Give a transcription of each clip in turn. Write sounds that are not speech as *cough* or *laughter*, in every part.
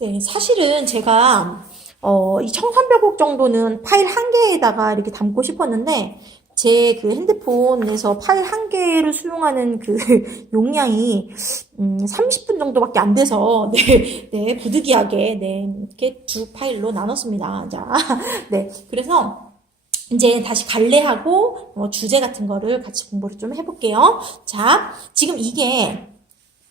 네, 사실은 제가 어, 이 1300곡 정도는 파일 한 개에다가 이렇게 담고 싶었는데 제 그 핸드폰에서 파일 한 개를 수용하는 그 *laughs* 용량이 음, 30분 정도밖에 안 돼서 *laughs* 네, 네, 부득이하게 네, 이렇게 두 파일로 나눴습니다. 자, *laughs* 네, 그래서 이제 다시 갈래하고 뭐 주제 같은 거를 같이 공부를 좀 해볼게요. 자, 지금 이게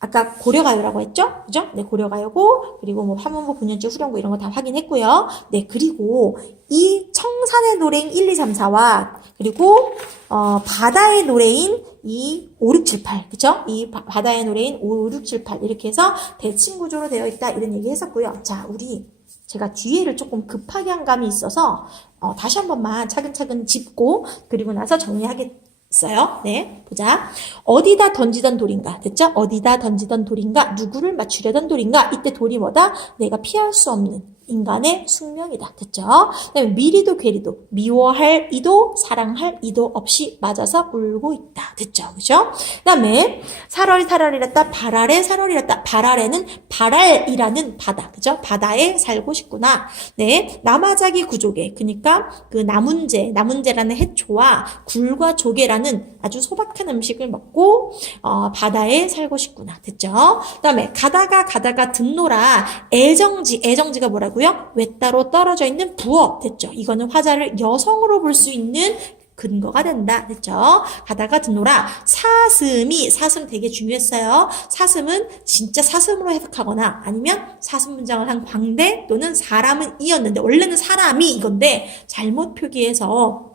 아까 고려가요라고 했죠? 그죠? 네, 고려가요고, 그리고 뭐 화문부, 분연제, 후렴구 이런 거 다 확인했고요. 네, 그리고 이 청산의 노래인 1, 2, 3, 4와, 그리고, 어, 바다의 노래인 이 5, 6, 7, 8. 그죠? 이 바, 바다의 노래인 5, 6, 7, 8. 이렇게 해서 대칭 구조로 되어 있다. 이런 얘기 했었고요. 자, 우리, 제가 뒤에를 조금 급하게 한 감이 있어서, 어, 다시 한 번만 차근차근 짚고, 그리고 나서 정리하겠, 어요 네, 보자. 어디다 던지던 돌인가? 됐죠? 어디다 던지던 돌인가? 누구를 맞추려던 돌인가? 이때 돌이 뭐다? 내가 피할 수 없는 인간의 숙명이다. 됐죠? 그다음에 미리도 괴리도 미워할 이도 사랑할 이도 없이 맞아서 울고 있다. 됐죠? 그죠? 그 다음에 살얼이 살얼이랬다. 발아래 살얼이랬다. 발아래는 발알이라는 바다. 그죠? 바다에 살고 싶구나. 네. 남아자기 구조개. 그러니까 그 나문재, 나문재라는 해초와 굴과 조개라는 아주 소박한 음식을 먹고 어, 바다에 살고 싶구나. 됐죠? 그 다음에 가다가 가다가 듣노라 애정지. 애정지가 뭐라고 요? 외따로 떨어져 있는 부어. 됐죠? 이거는 화자를 여성으로 볼 수 있는 근거가 된다. 됐죠? 가다가 듣노라. 사슴이, 사슴 되게 중요했어요. 사슴은 진짜 사슴으로 해석하거나 아니면 사슴 문장을 한 광대 또는 사람은 이었는데 원래는 사람이 이건데 잘못 표기해서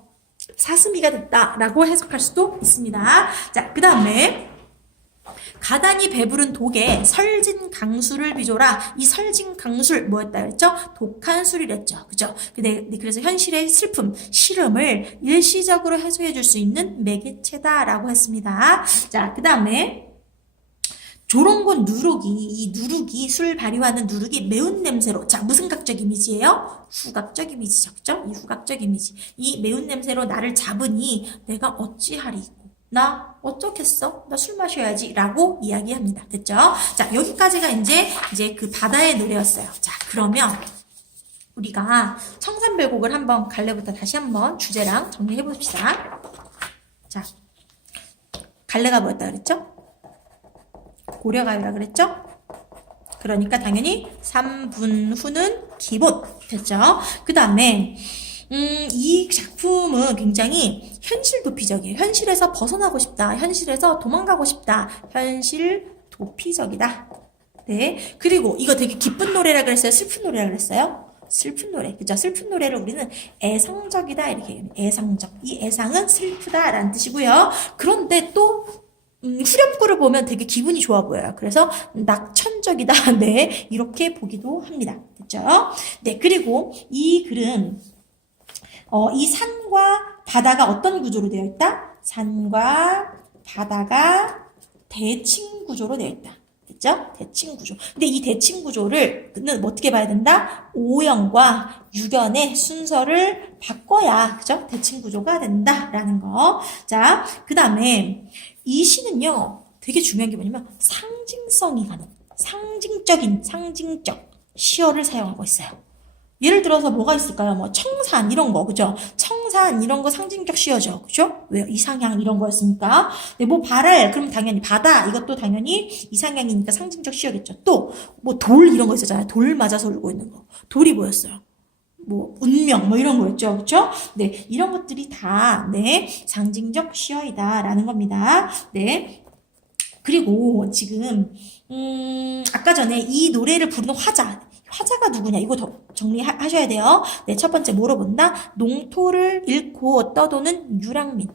사슴이가 됐다라고 해석할 수도 있습니다. 자, 그 다음에 가단이 배부른 독에 설진 강술을 비조라. 이 설진 강술 뭐였다 그랬죠? 독한 술이랬죠. 그죠? 근데 네, 그래서 현실의 슬픔, 시름을 일시적으로 해소해 줄 수 있는 매개체다라고 했습니다. 자, 그 다음에 조롱곤 누룩이, 이 누룩이, 술 발효하는 누룩이 매운 냄새로, 자, 무슨 각적 이미지예요? 후각적 이미지죠. 그죠? 이 후각적 이미지. 이 매운 냄새로 나를 잡으니 내가 어찌하리. 나 어쩌겠어? 나 술 마셔야지. 라고 이야기합니다. 됐죠? 자, 여기까지가 이제, 이제 그 바다의 노래였어요. 자, 그러면 우리가 청산별곡을 한번 갈래부터 다시 한번 주제랑 정리해 봅시다. 자, 갈래가 뭐였다 그랬죠? 고려가요라 그랬죠? 그러니까 당연히 3분 후는 기본. 됐죠? 그 다음에 음, 이 작품은 굉장히 현실 도피적이에요. 현실에서 벗어나고 싶다. 현실에서 도망가고 싶다. 현실 도피적이다. 네. 그리고 이거 되게 기쁜 노래라 그랬어요? 슬픈 노래라 그랬어요? 슬픈 노래. 그죠? 슬픈 노래를 우리는 애상적이다. 이렇게 얘기해요. 애상적. 이 애상은 슬프다라는 뜻이고요. 그런데 또 음, 후렴구를 보면 되게 기분이 좋아 보여요. 그래서 낙천적이다. *laughs* 네. 이렇게 보기도 합니다. 됐죠? 네. 그리고 이 글은 어, 이 산과 바다가 어떤 구조로 되어 있다? 산과 바다가 대칭 구조로 되어 있다. 됐죠? 대칭 구조. 근데 이 대칭 구조를 어떻게 봐야 된다? 오형과 유견의 순서를 바꿔야 그죠? 대칭 구조가 된다라는 거. 자, 그 다음에 이 시는요 되게 중요한 게 뭐냐면 상징성이 가는 상징적인 상징적 시어를 사용하고 있어요. 예를 들어서 뭐가 있을까요? 뭐 청산 이런 거 그죠? 청산 이런 거 상징적 시어죠, 그죠? 왜 이상향 이런 거였으니까. 네, 뭐 발알 그럼 당연히 바다 이것도 당연히 이상향이니까 상징적 시어겠죠. 또 뭐 돌 이런 거 있었잖아요. 돌 맞아서 울고 있는 거. 돌이 뭐였어요? 뭐 운명 뭐 이런 거였죠, 그렇죠? 네, 이런 것들이 다네 상징적 시어이다라는 겁니다. 네. 그리고 지금 음 아까 전에 이 노래를 부르는 화자 화자가 누구냐 이거 더 정리하셔야 돼요. 네, 첫 번째 뭐로 본다? 농토를 잃고 떠도는 유랑민.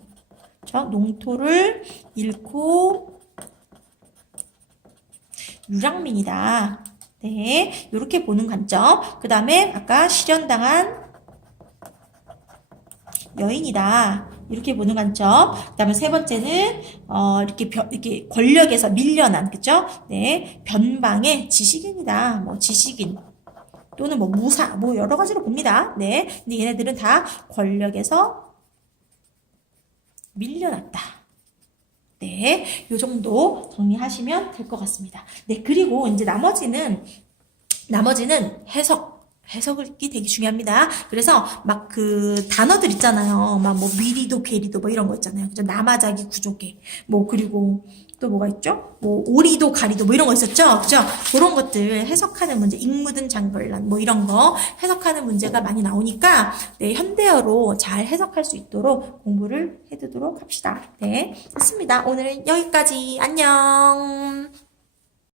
그렇죠? 농토를 잃고 유랑민이다. 네, 이렇게 보는 관점. 그 다음에 아까 실현당한 여인이다. 이렇게 보는 관점. 그 다음에 세 번째는, 어, 이렇게, 벼, 이렇게 권력에서 밀려난, 그죠? 네. 변방의 지식인이다. 뭐, 지식인. 또는 뭐, 무사. 뭐, 여러 가지로 봅니다. 네. 근데 얘네들은 다 권력에서 밀려났다. 네. 요 정도 정리하시면 될 것 같습니다. 네. 그리고 이제 나머지는 나머지는 해석. 해석이 되게 중요합니다. 그래서 막 그 단어들 있잖아요. 막 뭐 미리도 괴리도 뭐 이런 거 있잖아요. 그죠? 남아자기 구조개. 뭐 그리고 또 뭐가 있죠? 뭐 오리도 가리도 뭐 이런 거 있었죠? 그죠? 그런 것들 해석하는 문제, 익묻은 장벌란 뭐 이런 거 해석하는 문제가 많이 나오니까 네, 현대어로 잘 해석할 수 있도록 공부를 해 두도록 합시다. 네, 됐습니다. 오늘은 여기까지. 안녕.